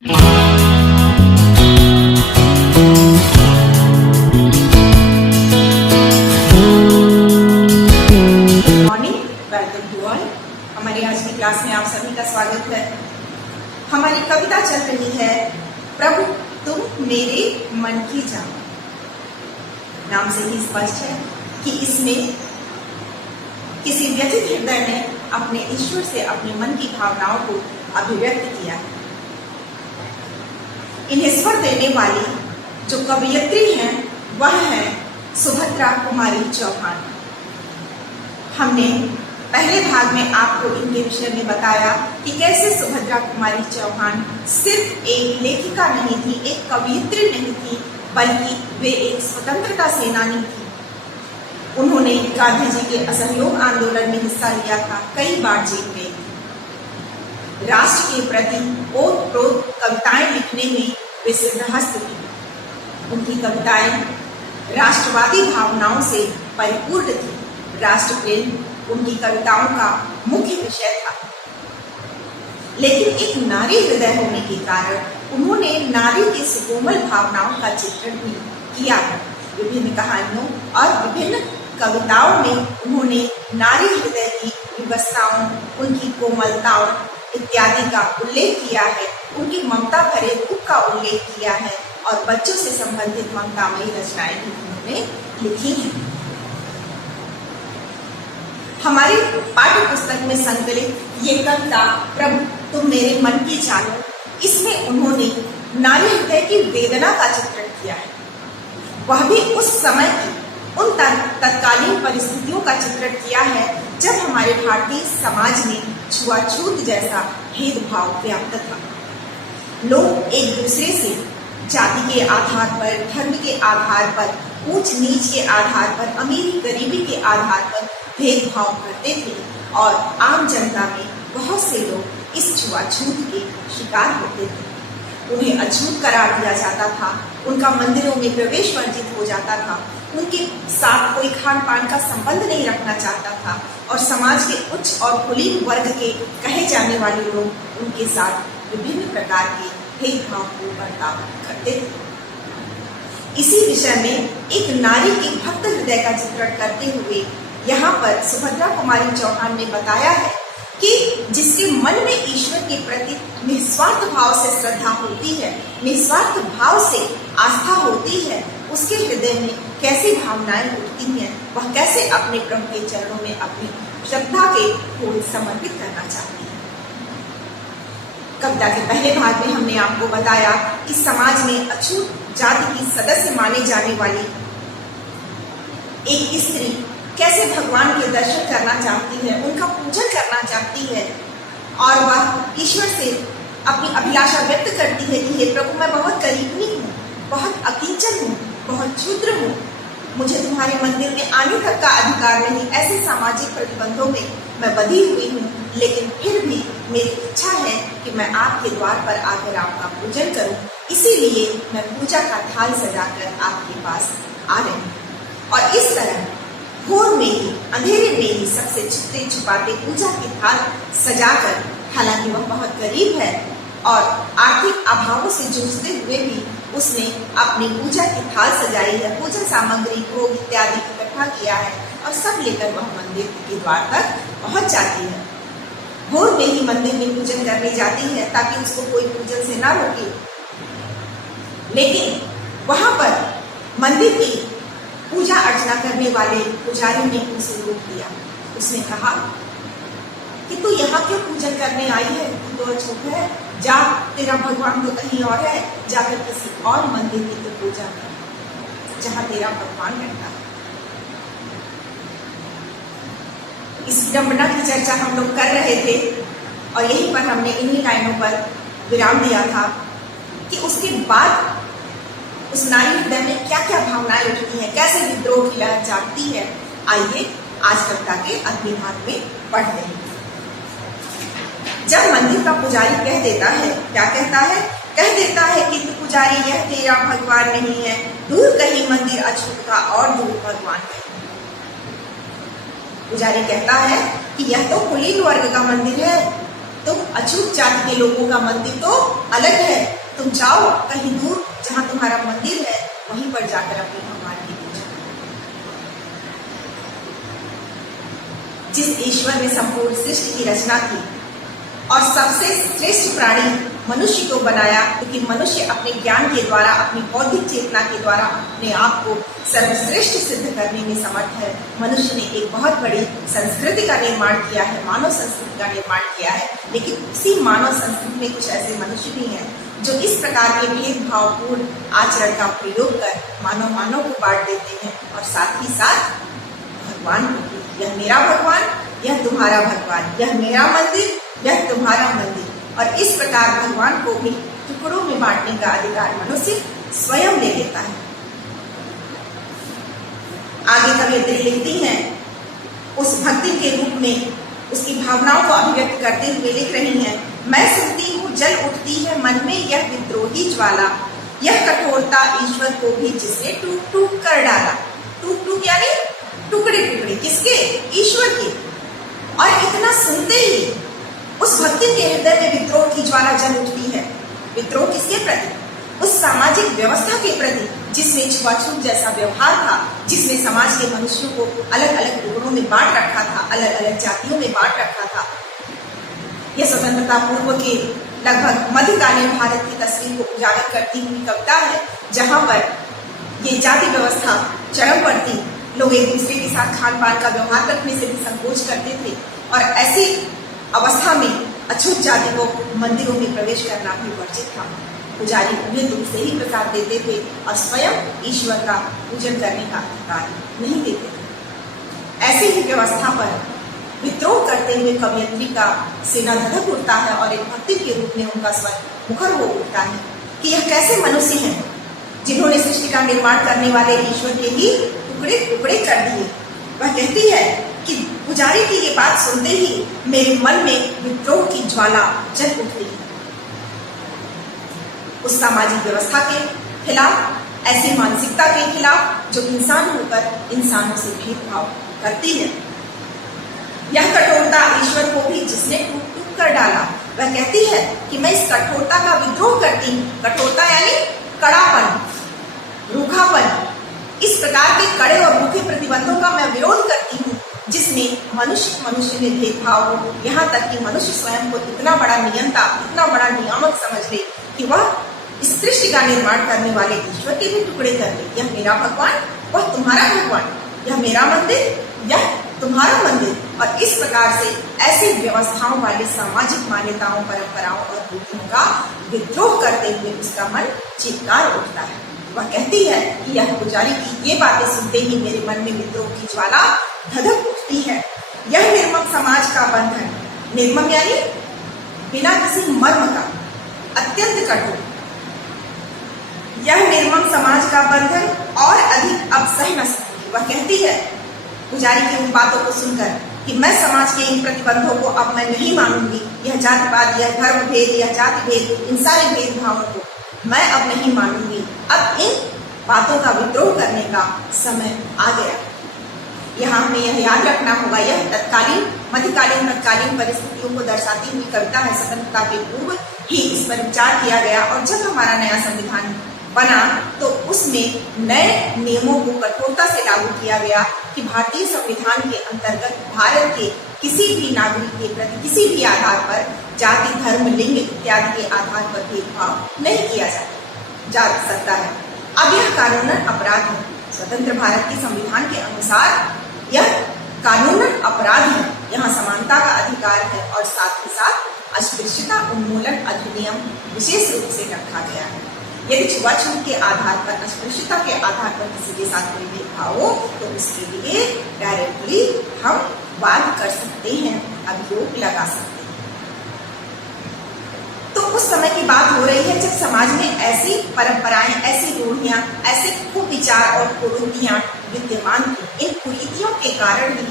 Morning, welcome to all. हमारी आज की क्लास में आप सभी का स्वागत है। हमारी कविता चल रही है प्रभु तुम मेरे मन की जानो। नाम से ही स्पष्ट है कि इसमें किसी व्यथित हृदय ने अपने ईश्वर से अपने मन की भावनाओं को अभिव्यक्त किया है। इन्हें स्वर देने वाली जो कवयित्री हैं वह है सुभद्रा कुमारी चौहान। हमने पहले भाग में आपको इनके विषय में बताया कि कैसे सुभद्रा कुमारी चौहान सिर्फ एक लेखिका नहीं थी, एक कवयित्री नहीं थी, बल्कि वे एक स्वतंत्रता सेनानी थी। उन्होंने गांधी जी के असहयोग आंदोलन में हिस्सा लिया था, कई बार जीत गई थी। राष्ट्र के प्रति ओत-प्रोत कविताएं लिखने में वे सिद्धहस्त थी। उनकी कविताएं राष्ट्रवादी भावनाओं से परिपूर्ण थी। राष्ट्र प्रेम उनकी कविताओं का मुख्य विषय था। लेकिन एक नारी हृदय होने के कारण उन्होंने नारी की सुकोमल भावनाओं का चित्रण भी किया है। विभिन्न कहानियों और विभिन्न कविताओं में उन्होंने नारी हृदय की विवशताओं, उनकी कोमलताओं इत्यादि का उल्लेख किया है। उनकी ममता भरे दुख का उल्लेख किया है और बच्चों से संबंधित ममतामयी रचनाएं भी उन्होंने लिखी हैं। हमारी पाठ्य पुस्तक में संकलित ये कविता प्रभु तुम मेरे मन की जानो, इसमें उन्होंने नारी हृदय की वेदना का चित्रण किया है। वह भी उस समय की उन तत्कालीन परिस्थितियों का चित्रण किया है जब हमारे भारतीय समाज में छुआछूत जैसा भेदभाव व्याप्त था। लोग एक दूसरे से जाति के आधार पर, धर्म के आधार पर, ऊंच नीच के आधार पर, अमीरी गरीबी के आधार पर भेदभाव करते थे और आम जनता में बहुत से लोग इस छुआछूत के शिकार होते थे। उन्हें अछूत करार दिया जाता था, उनका मंदिरों में प्रवेश वर्जित हो जाता था, उनके साथ कोई खान पान का संबंध नहीं रखना चाहता था और समाज के उच्च और कुलीन वर्ग के कहे जाने वाले लोग उनके साथ विभिन्न प्रकार के भेदभाव को बर्ताव करते थे। इसी विषय में एक नारी के भक्त हृदय का चित्रण करते हुए यहाँ पर सुभद्रा कुमारी चौहान ने बताया है कि जिसके मन में ईश्वर के प्रति निस्वार्थ भाव से श्रद्धा होती है, निस्वार्थ भाव से आस्था होती है, उसके हृदय में कैसी भावनाएं उठती हैं, वह कैसे अपने प्रभु के चरणों में अपनी श्रद्धा के फूल समर्पित करना चाहती है। कविता के पहले भाग में हमने आपको बताया कि समाज में अछूत जाति की सदस्य माने जाने वाली एक स्त्री कैसे भगवान के दर्शन करना चाहती है, उनका पूजन करना चाहती है और वह ईश्वर से अपनी अभिलाषा व्यक्त करती है कि हे प्रभु मैं बहुत गरीबनी हूँ, बहुत अकिंचन हूँ, बहुत क्षुद्र हूँ, मुझे तुम्हारे मंदिर में आने तक का अधिकार नहीं। ऐसे सामाजिक प्रतिबंधों में मैं बंधी हुई हूँ, लेकिन फिर भी मेरी इच्छा है कि मैं आपके द्वार पर आकर आपका पूजन करूँ, इसीलिए मैं पूजा का थाल सजाकर आपके पास आ रही हूँ। और इस तरह घोर में ही, अंधेरे में ही सबसे छिपते छुपाते पूजा की थाल सजाकर, हालांकि वह बहुत गरीब है और आर्थिक अभावों से जूझते हुए भी उसने अपनी पूजा की थाल सजाई है, पूजन सामग्री भोग इत्यादि इकट्ठा किया है और सब लेकर वह मंदिर के द्वार तक पहुंच जाती है। भोर में ही मंदिर में पूजन करने जाती है ताकि उसको कोई पूजन से ना रोके। लेकिन वहां पर मंदिर की पूजा अर्चना करने वाले पुजारी ने उसे रोक दिया। उसने कहा कि तू यहाँ क्यों पूजन करने आई है, तू तो अछूत है, जा, तेरा भगवान तो कहीं और है, जाकर किसी और मंदिर की तो पूजा कर जहाँ तेरा भगवान रहता है। इस विडंबना की चर्चा हम लोग कर रहे थे और यहीं पर हमने इन्हीं लाइनों पर विराम दिया था कि उसके बाद उस नारी हृदय में क्या क्या भावनाएं उठती हैं, कैसे विद्रोह की लहर जागती है। आइए आज कविता के अगले भाग में पढ़ते हैं। जब मंदिर का पुजारी कह देता है, क्या कहता है? कह देता है कि तू पुजारी यह तेरा भगवान नहीं है, दूर कहीं मंदिर अछूत का और दूर भगवान है। पुजारी कहता है कि यह तो कुलीन वर्ग का मंदिर है, तो अछूत जाति के लोगों का मंदिर तो अलग है। तुम जाओ कहीं दूर जहां तुम्हारा मंदिर है, वहीं पर जाकर अपने भगवान की पूजा। जिस ईश्वर ने संपूर्ण सृष्टि की रचना की और सबसे श्रेष्ठ प्राणी मनुष्य को बनाया, क्योंकि मनुष्य अपने ज्ञान के द्वारा, अपनी बौद्धिक चेतना के द्वारा अपने आप को सर्वश्रेष्ठ सिद्ध करने में समर्थ है। मनुष्य ने एक बहुत बड़ी संस्कृति का निर्माण किया है, मानव संस्कृति का निर्माण किया है। लेकिन उसी मानव संस्कृति में कुछ ऐसे मनुष्य भी हैं जो इस प्रकार के भेदभावपूर्ण आचरण का प्रयोग कर मानव को बांट देते हैं और साथ ही साथ भगवान को भी, यह मेरा भगवान, यह तुम्हारा भगवान, यह मेरा मंदिर, यह तुम्हारा मंदिर, और इस प्रकार भगवान को भी टुकड़ों में बांटने का अधिकार मनुष्य स्वयं ले लेता है। आगे कवियत्री लिखती हैं, उस भक्ति के रूप में उसकी भावनाओं को अभिव्यक्त करते हुए लिख रही हैं, मैं सुनती हूँ जल उठती है मन में यह विद्रोही ज्वाला, यह कठोरता ईश्वर को भी जिसने टूट टूट कर डाला। टूट टूट यानी टुकड़े टुकड़े, किसके? ईश्वर के। और इतना सुनते ही उस भक्ति के हृदय में विद्रोह की ज्वाला जल उठती है। विद्रोह किसके प्रति? उस सामाजिक व्यवस्था के प्रति जिसमें छुआछूत जैसा व्यवहार था, जिसने समाज के मनुष्यों को अलग अलग टुकड़ों में बांट रखा था, अलग अलग जातियों में बांट रखा था। यह स्वतंत्रता पूर्व के लगभग मध्यकालीन भारत की तस्वीर को उजागर करती हुई कविता है, जहां पर ये जाति व्यवस्था चरम पर थी। लोग एक दूसरे के साथ खान पान का व्यवहार रखने से भी संकोच करते थे और ऐसी अवस्था में अछूत जाति को मंदिरों में प्रवेश करना भी वर्जित था। पुजारी उन्हें दूध से ही प्रसाद देते थे और स्वयं ईश्वर का पूजन करने का अधिकार नहीं देते थे। ऐसी ही व्यवस्था पर विद्रोह करते हुए कवियत्री का सेना धधक उठता है और एक भक्ति के रूप में उनका स्वर मुखर हो उठता है कि यह कैसे मनुष्य हैं जिन्होंने सृष्टि का निर्माण करने वाले ईश्वर के ही टुकड़े टुकड़े कर दिए। वह कहती है कि पुजारी की ये बात सुनते ही मेरे मन में विद्रोह की ज्वाला जल उठती है। उस सामाजिक व्यवस्था के खिलाफ, ऐसी मानसिकता के खिलाफ जो इंसान होकर इंसानों से भेदभाव करती है। यह कठोरता ईश्वर को भी जिसने टूट टूट कर डाला। वह कहती है कि मैं इस कठोरता का विद्रोह करती हूँ। कठोरता यानी कड़ापन, रूखापन। इस प्रकार के कड़े और रूखे प्रतिबंधों का मैं विरोध करती हूँ जिसमें मनुष्य में भेदभाव हो, यहाँ तक कि मनुष्य स्वयं को इतना बड़ा नियंता, इतना बड़ा नियामक समझ ले कि वह इस सृष्टि का निर्माण करने वाले ईश्वर के भी टुकड़े कर ले। यह मेरा भगवान, वह तुम्हारा भगवान, यह मेरा मंदिर, यह तुम्हारा मंदिर। और इस प्रकार से ऐसी व्यवस्थाओं वाले सामाजिक मान्यताओं, परंपराओं और रीतियों का विद्रोह करते हुए उसका मन चित्कार उठता है। वह कहती है कि यह पुजारी की ये बातें सुनते ही मेरे मन में विद्रोह की ज्वाला धधक उठती है। यह निर्मम समाज का बंधन, निर्मम यानी बिना किसी मर्म का, अत्यंत कठोर। यह निर्मम समाज का बंधन और अधिक अब सह न सकती। वह कहती है पुजारी की उन बातों को सुनकर कि मैं समाज के इन प्रतिबंधों को अब मैं नहीं मानूंगी। यह जातिवाद, यह धर्म भेद, यह जाति भेद, इन सारे भेदभावों को मैं अब नहीं मानूंगी। अब इन बातों का विद्रोह करने का समय आ गया। यहाँ हमें यह याद रखना होगा, यह मध्यकालीन परिस्थितियों को दर्शाती हुई कविता है। स्वतंत्रता के पूर्व ही इस पर विचार किया गया और जब हमारा नया संविधान बना तो उसमें नए नियमों को कठोरता से लागू किया गया कि भारतीय संविधान के अंतर्गत भारत के किसी भी नागरिक के प्रति किसी भी आधार पर जाति, धर्म, लिंग इत्यादि के आधार पर भेदभाव नहीं किया जा सकता है। अब यह कानूनन अपराध है। स्वतंत्र भारत के संविधान के अनुसार यह कानूनन अपराध है। यहाँ समानता का अधिकार है और साथ ही साथ अस्पृश्यता उन्मूलन अधिनियम विशेष रूप से रखा गया है। यदि छुआछूत के आधार पर, अस्पृश्यता के आधार पर किसी के साथ कोई भेदभाव हो तो उसके लिए डायरेक्टली हम वाद कर सकते हैं, अभियोग लगा सकते हैं। तो उस समय की बात हो रही है जब समाज में ऐसी परंपराएं, ऐसी रूढ़ियां, ऐसे कुविचार और कुरीतियां विद्यमान थी। इन कुरीतियों के कारण ही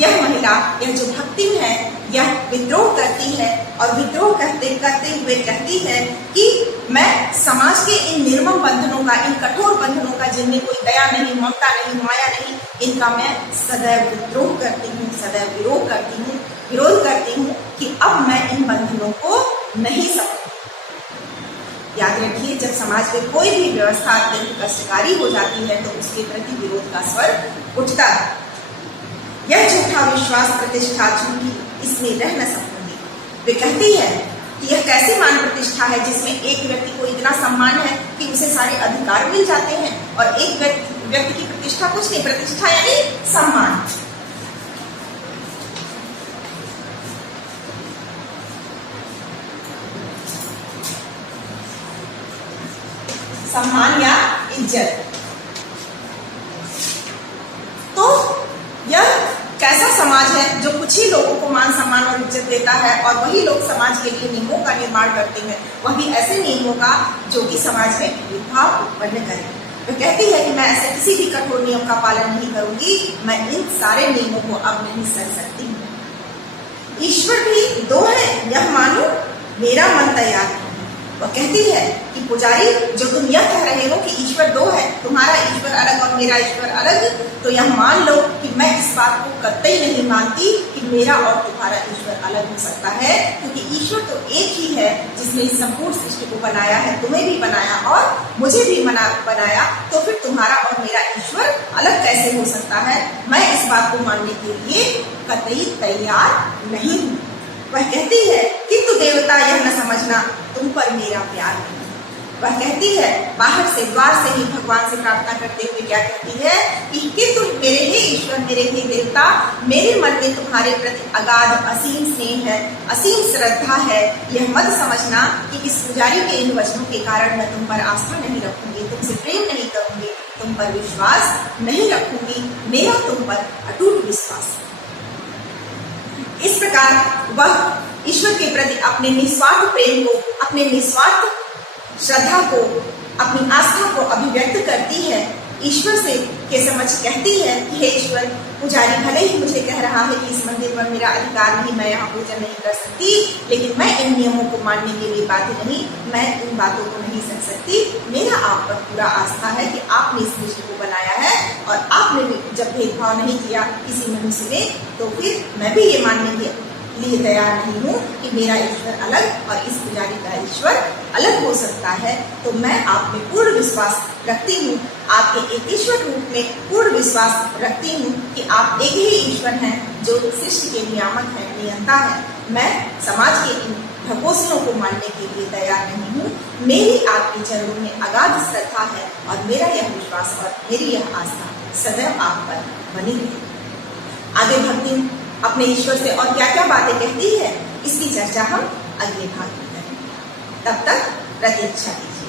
यह महिला, यह जो भक्ति है, यह विद्रोह करती है और विद्रोह करते हुए कहती है कि मैं समाज के इन निर्मम बंधनों का, इन कठोर बंधनों का, जिनमें कोई दया नहीं, ममता नहीं, माया नहीं, इनका मैं सदैव विद्रोह करती हूँ, सदैव विरोध करती हूँ कि अब मैं इन बंधनों को नहीं समझती। याद रखिए, जब समाज में कोई भी व्यवस्था अत्यंत कष्टकारी हो जाती है तो उसके प्रति विरोध का स्वर उठता है। यह झूठा विश्वास प्रतिष्ठा झूठी, इसमें रह न सकूंगी। वे कहती है कि यह कैसी मान प्रतिष्ठा है जिसमें एक व्यक्ति को इतना सम्मान है कि उसे सारे अधिकार मिल जाते हैं, और एक व्यक्ति की प्रतिष्ठा कुछ नहीं। प्रतिष्ठा यानी सम्मान। सम्मान या इज्जत। तो यह कैसा समाज है जो कुछ ही लोगों को मान सम्मान और इज्जत देता है, और वही लोग समाज के लिए नियमों का निर्माण करते हैं, वह भी ऐसे नियमों का जो कि समाज में भेदभाव उत्पन्न करे। वो कहती है कि मैं ऐसे किसी भी कठोर नियम का पालन नहीं करूंगी, मैं इन सारे नियमों को अब नहीं सह सकती हूँ। ईश्वर भी दो है, यह मानो मेरा मन तैयार है। वह कहती है कि पुजारी, जो तुम यह कह रहे हो कि ईश्वर दो है, तुम्हारा ईश्वर अलग और मेरा ईश्वर अलग, तो यह मान लो कि मैं इस बात को कतई नहीं मानती कि मेरा और तुम्हारा ईश्वर अलग हो सकता है, क्योंकि ईश्वर तो एक ही है जिसने इस संपूर्ण सृष्टि को बनाया है, तुम्हें भी बनाया और मुझे भी बनाया, तो फिर तुम्हारा और मेरा ईश्वर अलग कैसे हो सकता है? मैं इस बात को मानने के लिए कतई तैयार नहीं हूँ। वह कहती है किंतु देवता यह न समझना, तुम पर मेरा प्यार नहीं। वह कहती है, बाहर से द्वार से ही भगवान से प्रार्थना करते हुए क्या कहती है कि किंतु मेरे ही ईश्वर, मेरे ही देवता, मेरे मन में तुम्हारे प्रति अगाध असीम स्नेह है, असीम श्रद्धा है। यह मत समझना कि इस पुजारी के इन वचनों के कारण मैं तुम पर आस्था नहीं रखूंगी, तुमसे प्रेम नहीं करूंगी, तुम पर विश्वास नहीं रखूंगी। मेरा तुम पर अटूट विश्वास। इस प्रकार वह ईश्वर के प्रति अपने निस्वार्थ प्रेम को, अपने निस्वार्थ श्रद्धा को, अपनी आस्था को अभिव्यक्त करती है। ईश्वर से के समक्ष कहती है कि हे ईश्वर, पुजारी भले ही मुझे कह रहा है कि इस मंदिर पर मेरा अधिकार नहीं, मैं यहाँ पूजन नहीं कर सकती, लेकिन मैं इन नियमों को मानने के लिए बाध्य नहीं, मैं इन बातों को नहीं सह सकती। मेरा आप पर पूरा आस्था है कि आपने इस सृष्टि को बनाया है, और आपने जब भेदभाव नहीं किया किसी मनुष्य ने, तो फिर मैं भी ये मानने के लिए तैयार नहीं हूँ कि मेरा ईश्वर अलग और इस पुजारी का ईश्वर अलग हो सकता है। तो मैं आप में पूर्ण विश्वास रखती हूँ, आपके एक ईश्वर रूप में पूर्ण विश्वास रखती हूँ कि आप एक ही ईश्वर हैं जो सृष्टि के नियामक है, नियंता है। मैं समाज के इन ढकोसलों को मानने के लिए तैयार नहीं हूँ। मेरी आपके चरणों में अगाध श्रद्धा है, और मेरा यह विश्वास और मेरी यह आस्था सदैव आप पर बनी है। आगे भक्ति अपने ईश्वर से और क्या क्या बातें कहती है, इसकी चर्चा हम अगले भाग में करेंगे। तब तक प्रतीक्षा कीजिए।